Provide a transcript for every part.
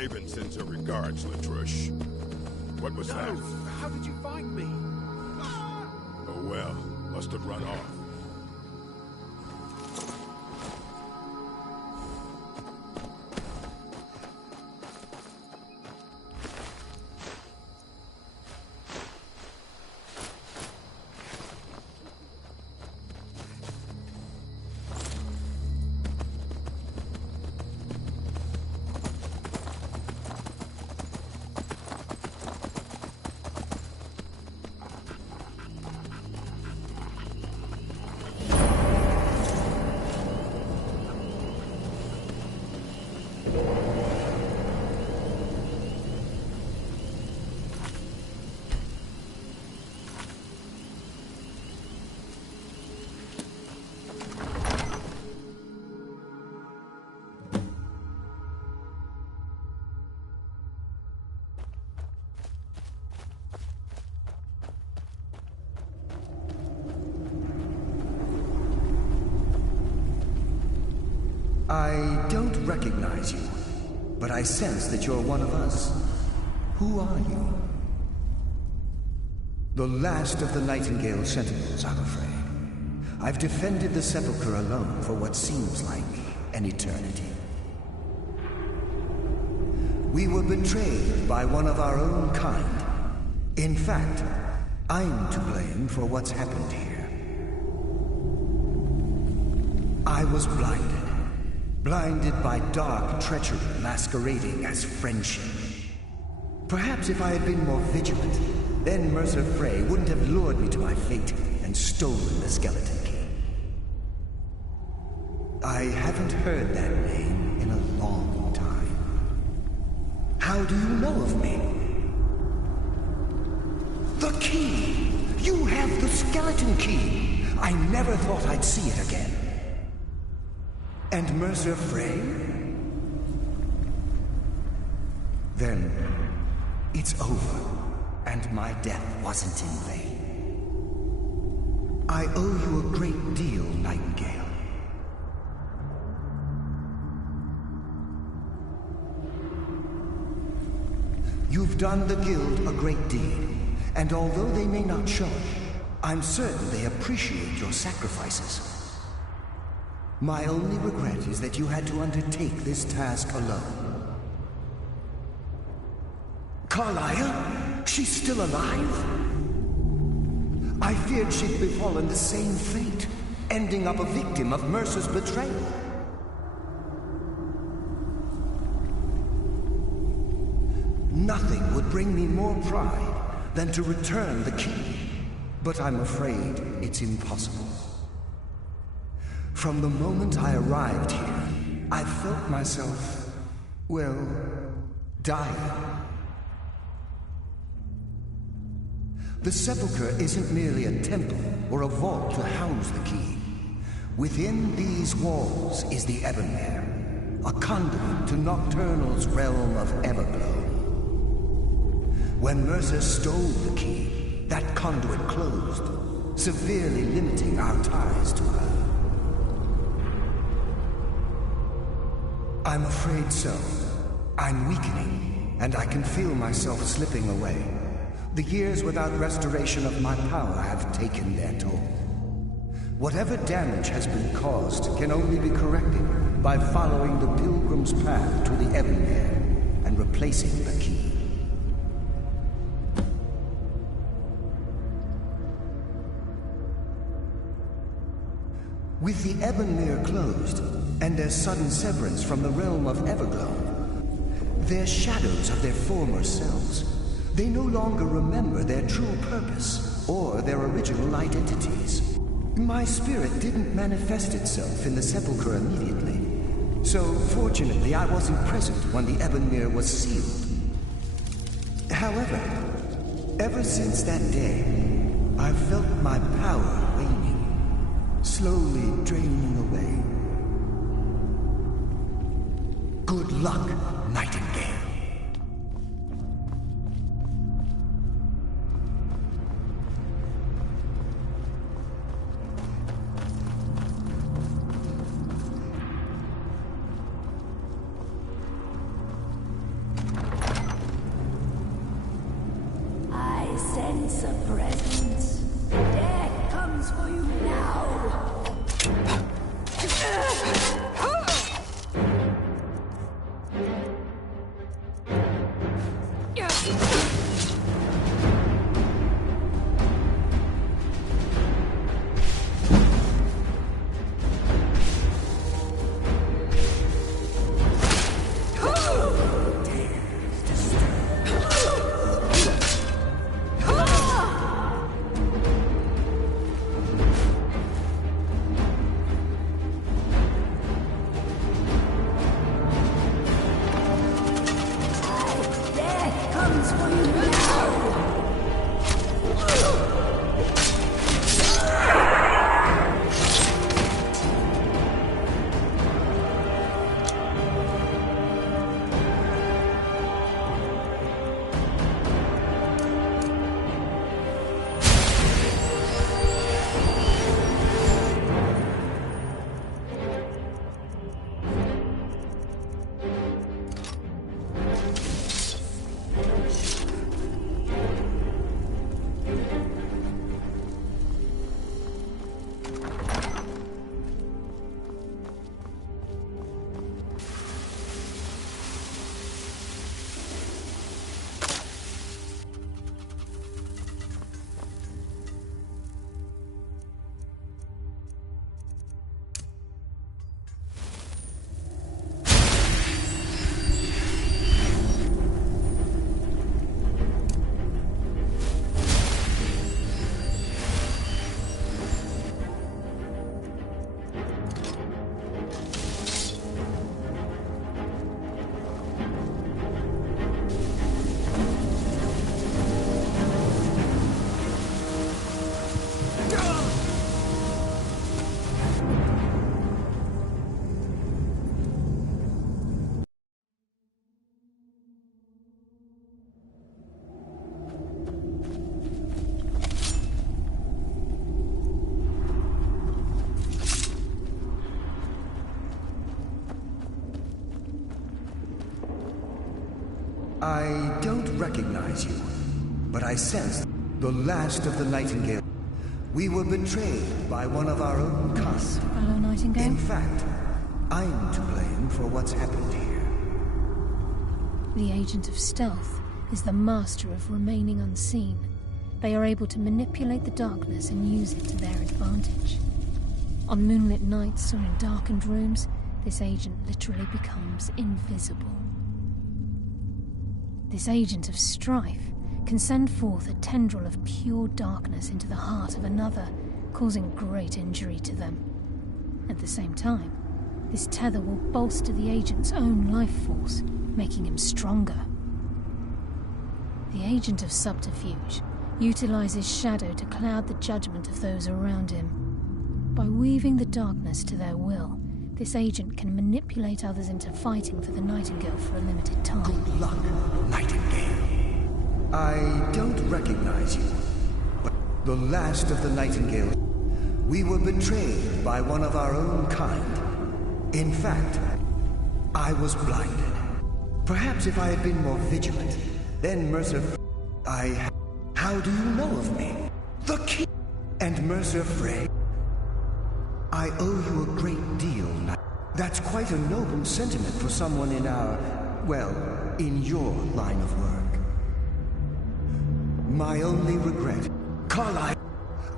Haven sends her regards, Latrush. What was that? How did you find me? Oh well, must have run off. I don't recognize you, but I sense that you're one of us. Who are you? The last of the Nightingale Sentinels, I'm afraid. I've defended the Sepulchre alone for what seems like an eternity. We were betrayed by one of our own kind. In fact, I'm to blame for what's happened here. I was blinded. Blinded by dark treachery masquerading as friendship. Perhaps if I had been more vigilant, then Mercer Frey wouldn't have lured me to my fate and stolen the skeleton key. I haven't heard that name in a long time. How do you know of me? The key! You have the skeleton key! I never thought I'd see it again. And Mercer Frey? Then it's over, and my death wasn't in vain. I owe you a great deal, Nightingale. You've done the Guild a great deed, and although they may not show it, I'm certain they appreciate your sacrifices. My only regret is that you had to undertake this task alone. Carlia? She's still alive? I feared she'd befallen the same fate, ending up a victim of Mercer's betrayal. Nothing would bring me more pride than to return the key, but I'm afraid it's impossible. From the moment I arrived here, I felt myself, well, dying. The Sepulchre isn't merely a temple or a vault to house the key. Within these walls is the Ebonmere, a conduit to Nocturnal's realm of Everglow. When Mercer stole the key, that conduit closed, severely limiting our ties to her. I'm afraid so. I'm weakening, and I can feel myself slipping away. The years without restoration of my power have taken their toll. Whatever damage has been caused can only be corrected by following the Pilgrim's path to the Ebonmere and replacing the key. With the Ebonmere closed, and their sudden severance from the realm of Everglow, they're shadows of their former selves. They no longer remember their true purpose or their original identities. My spirit didn't manifest itself in the Sepulchre immediately, so fortunately I wasn't present when the Ebonmere was sealed. However, ever since that day, I've felt my power waning, slowly draining away. Good luck, Nightingale. I don't recognize you, but I sense the last of the Nightingale. We were betrayed by one of our own kind. Fellow Nightingale? In fact, I'm to blame for what's happened here. The Agent of Stealth is the master of remaining unseen. They are able to manipulate the darkness and use it to their advantage. On moonlit nights or in darkened rooms, this agent literally becomes invisible. This agent of strife can send forth a tendril of pure darkness into the heart of another, causing great injury to them. At the same time, this tether will bolster the agent's own life force, making him stronger. The Agent of Subterfuge utilizes shadow to cloud the judgment of those around him. By weaving the darkness to their will, this agent can manipulate others into fighting for the Nightingale for a limited time. Good luck, Nightingale. I don't recognize you, but the last of the Nightingale. We were betrayed by one of our own kind. In fact, I was blinded. Perhaps if I had been more vigilant, then Mercer... How do you know of me? The King and Mercer Frey. I owe you a great deal. That's quite a noble sentiment for someone in our... well, in your line of work. My only regret... Carlyle,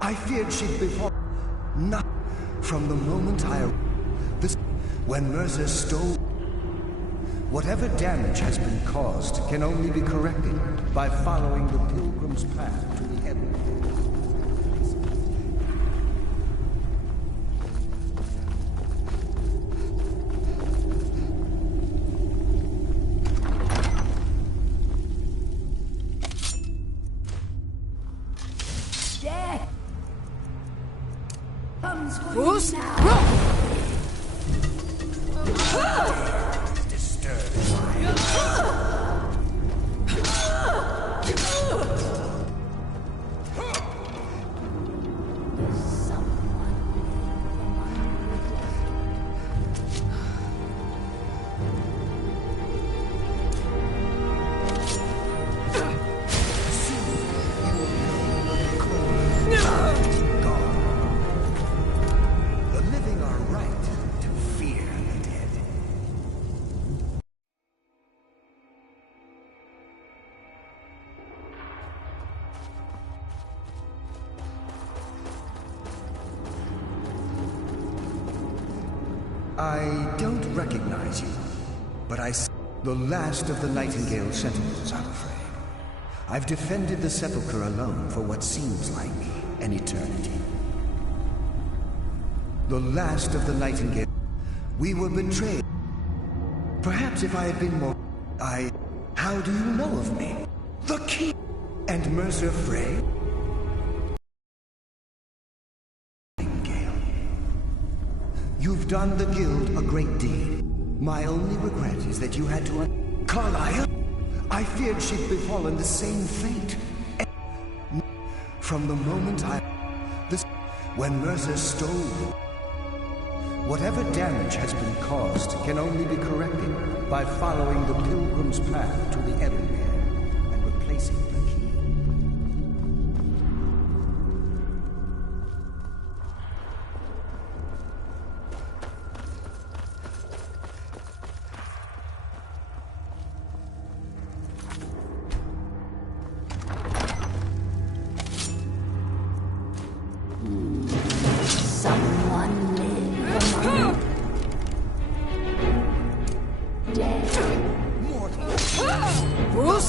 I feared she'd befall... Not from the moment when Mercer stole... Whatever damage has been caused can only be corrected by following the pilgrim's path to the heaven. Death comes for you now. I don't recognize you, but the last of the Nightingale Sentinels, I'm afraid. I've defended the Sepulchre alone for what seems like an eternity. The last of the Nightingale. We were betrayed. Perhaps if I had been more... How do you know of me? The King and Mercer Frey? Nightingale. You've done the Guild a great deed. My only regret is that you had to... Carlyle? I feared she'd befallen the same fate. From the moment when Mercer stole... Whatever damage has been caused can only be corrected by following the Pilgrim's path to the Everywhere and replacing the key. Someone live among dead. Who's?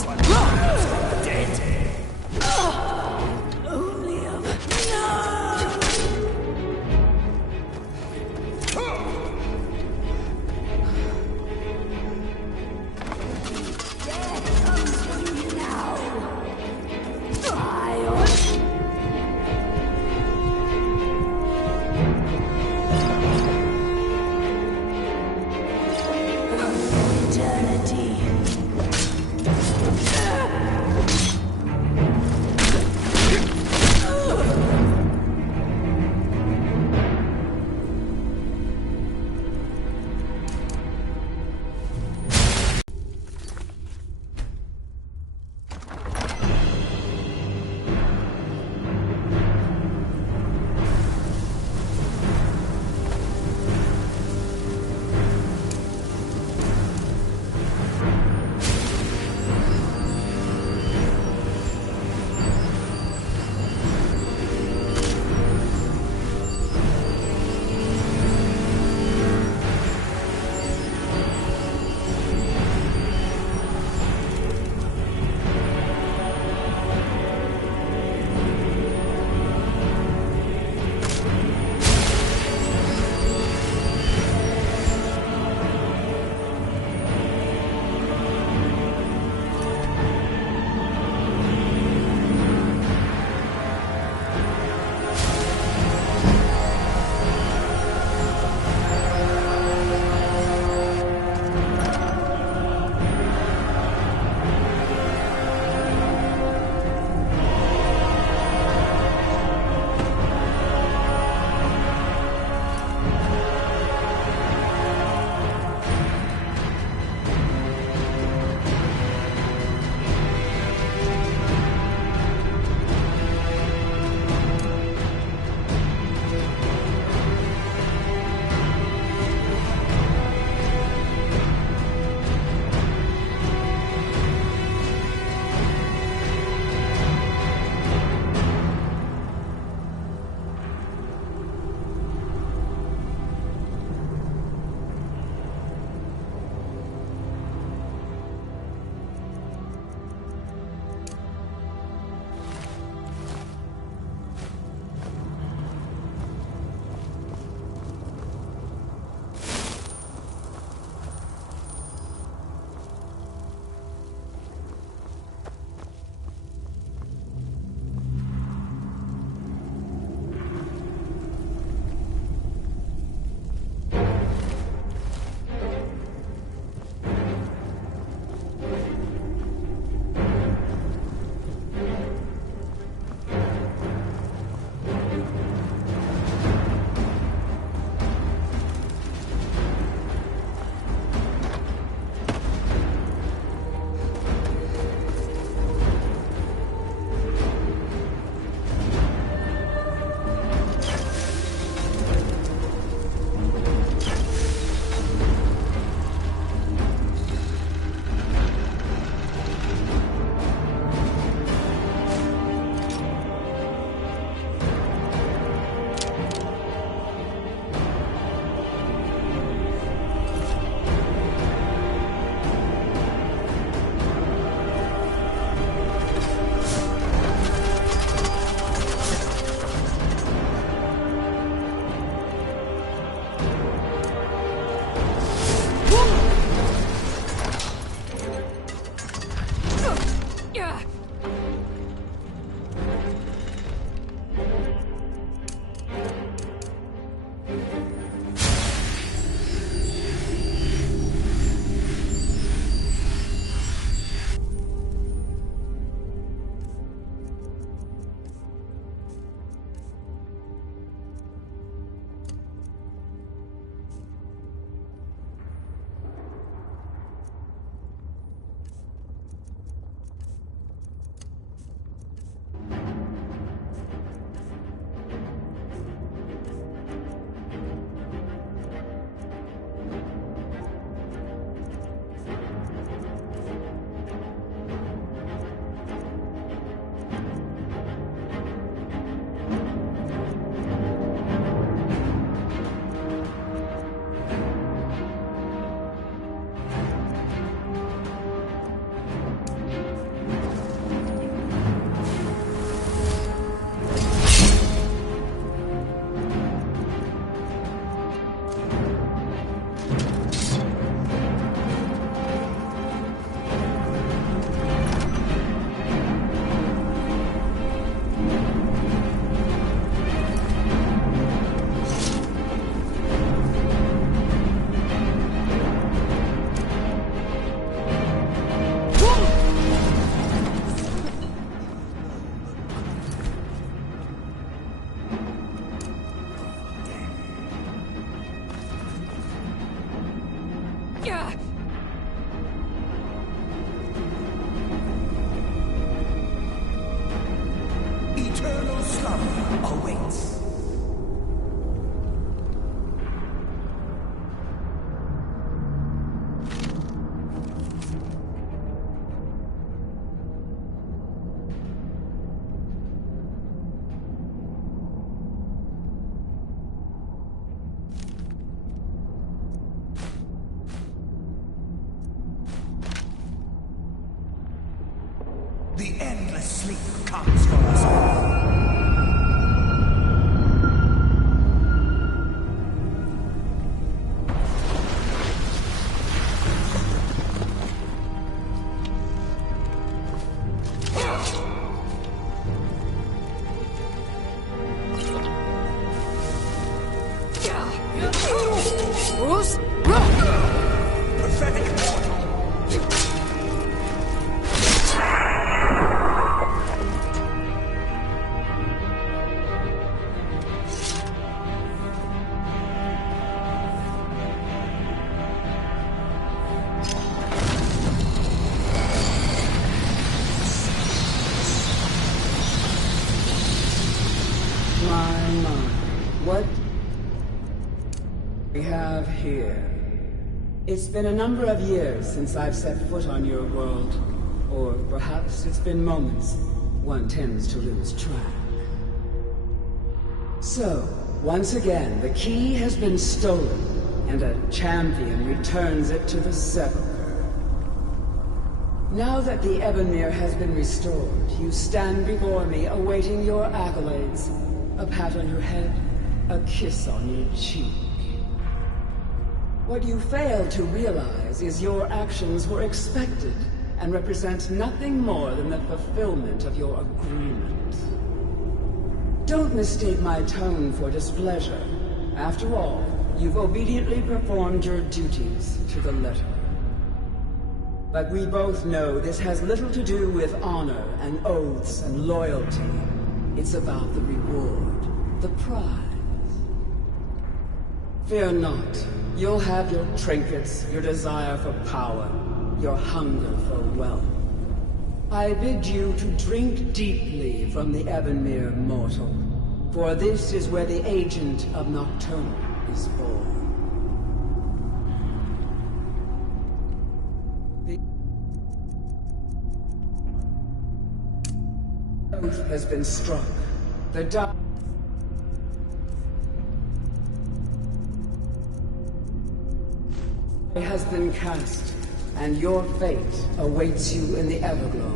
The endless sleep comes for us all. Prophetic mortal. My. What we have here? It's been a number of years since I've set foot on your world. Or perhaps it's been moments. One tends to lose track. So, once again, the key has been stolen, and a champion returns it to the sepulchre. Now that the Ebonmere has been restored, you stand before me awaiting your accolades. A pat on your head, a kiss on your cheek. What you fail to realize is your actions were expected and represent nothing more than the fulfillment of your agreement. Don't mistake my tone for displeasure. After all, you've obediently performed your duties to the letter. But we both know this has little to do with honor and oaths and loyalty. It's about the reward, the prize. Fear not. You'll have your trinkets, your desire for power, your hunger for wealth. I bid you to drink deeply from the Ebonmere mortal, for this is where the agent of Nocturnal is born. The oath has been struck. The die has been cast, and your fate awaits you in the Everglow.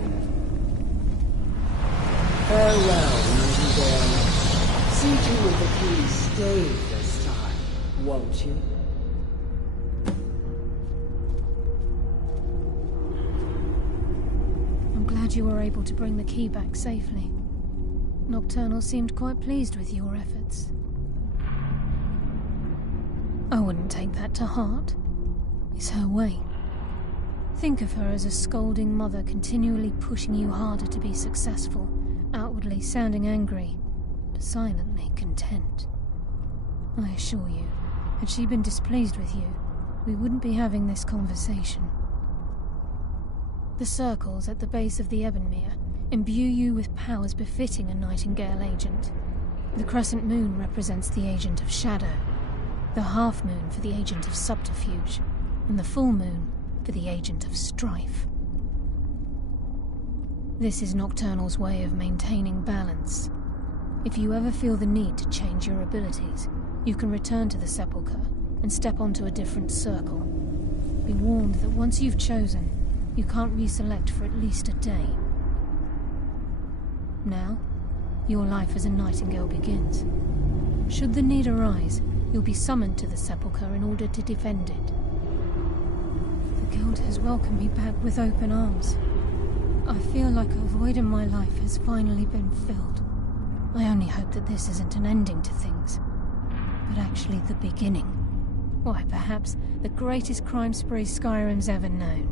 Farewell, Nightingale. See to it the key stays this time, won't you? I'm glad you were able to bring the key back safely. Nocturnal seemed quite pleased with your efforts. I wouldn't take that to heart. It's her way. Think of her as a scolding mother continually pushing you harder to be successful, outwardly sounding angry, but silently content. I assure you, had she been displeased with you, we wouldn't be having this conversation. The circles at the base of the Ebonmere imbue you with powers befitting a Nightingale agent. The crescent moon represents the agent of shadow, the half moon for the agent of subterfuge, and the full moon for the agent of strife. This is Nocturnal's way of maintaining balance. If you ever feel the need to change your abilities, you can return to the sepulchre and step onto a different circle. Be warned that once you've chosen, you can't reselect for at least a day. Now, your life as a Nightingale begins. Should the need arise, you'll be summoned to the sepulchre in order to defend it. The Guild has welcomed me back with open arms. I feel like a void in my life has finally been filled. I only hope that this isn't an ending to things, but actually the beginning. Why, perhaps the greatest crime spree Skyrim's ever known.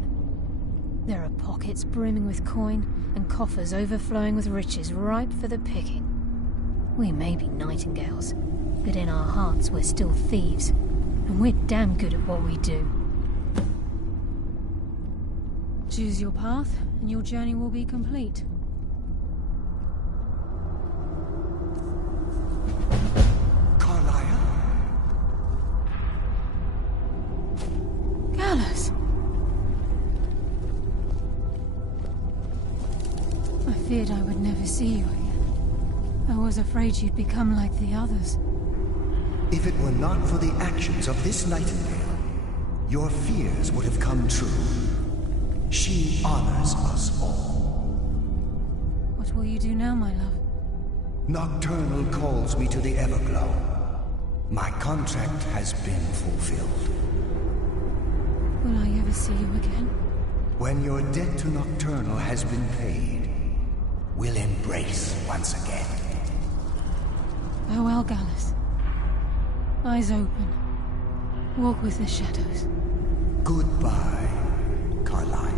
There are pockets brimming with coin, and coffers overflowing with riches ripe for the picking. We may be Nightingales, but in our hearts we're still thieves, and we're damn good at what we do. Choose your path, and your journey will be complete. Carlia? Gallus! I feared I would never see you again. I was afraid you'd become like the others. If it were not for the actions of this Nightingale, your fears would have come true. She honors us all. What will you do now, my love? Nocturnal calls me to the Everglow. My contract has been fulfilled. Will I ever see you again? When your debt to Nocturnal has been paid, we'll embrace once again. Farewell, Gallus. Eyes open. Walk with the shadows. Goodbye, Carlyle.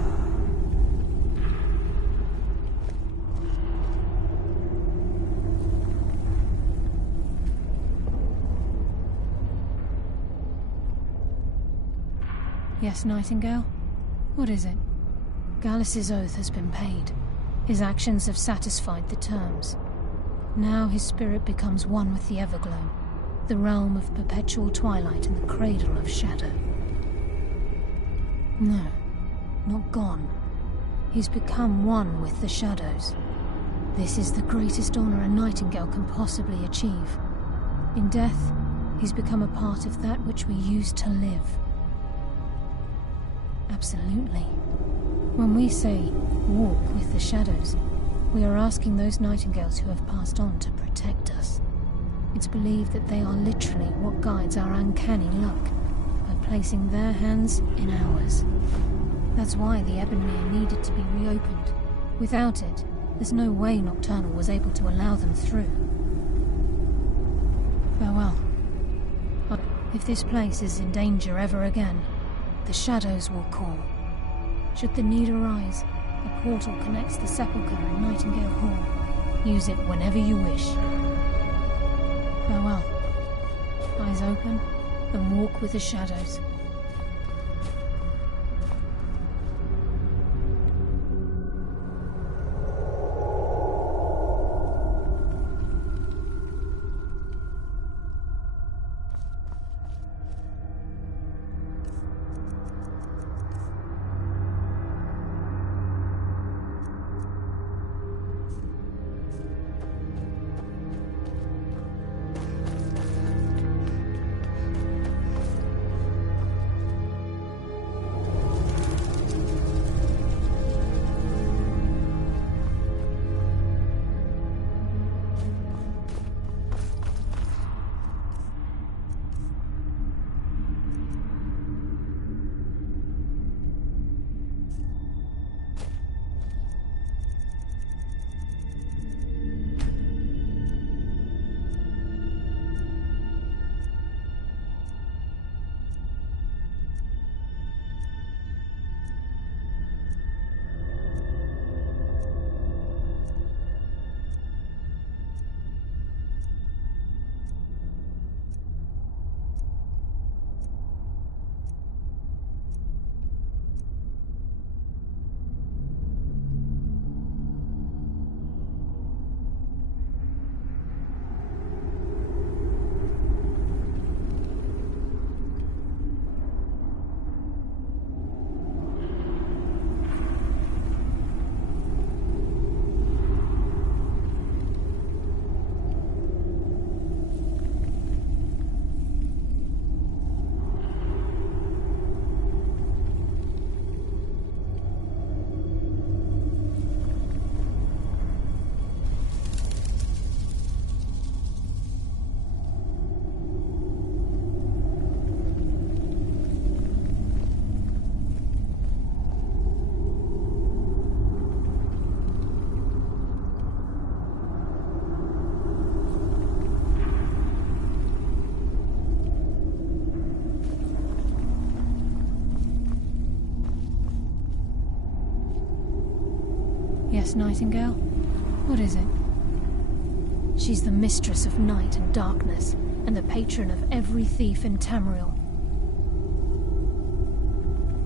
Yes, Nightingale? What is it? Gallus's oath has been paid. His actions have satisfied the terms. Now his spirit becomes one with the Everglow, the realm of perpetual twilight and the cradle of shadow. No, not gone. He's become one with the shadows. This is the greatest honor a Nightingale can possibly achieve. In death, he's become a part of that which we used to live. Absolutely. When we say, walk with the shadows, we are asking those Nightingales who have passed on to protect us. It's believed that they are literally what guides our uncanny luck, by placing their hands in ours. That's why the Ebonmere needed to be reopened. Without it, there's no way Nocturnal was able to allow them through. Farewell. If this place is in danger ever again, the shadows will call. Should the need arise, a portal connects the Sepulchre and Nightingale Hall. Use it whenever you wish. Farewell. Eyes open, and walk with the shadows. Yes, Nightingale? What is it? She's the mistress of night and darkness, and the patron of every thief in Tamriel.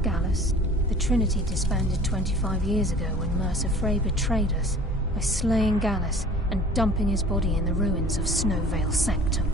Gallus, the Trinity disbanded 25 years ago when Mercer Frey betrayed us by slaying Gallus and dumping his body in the ruins of Snowvale Sanctum.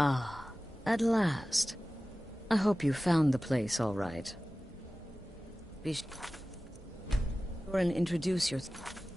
Ah, at last. I hope you found the place all right. Be sure and introduce yourself.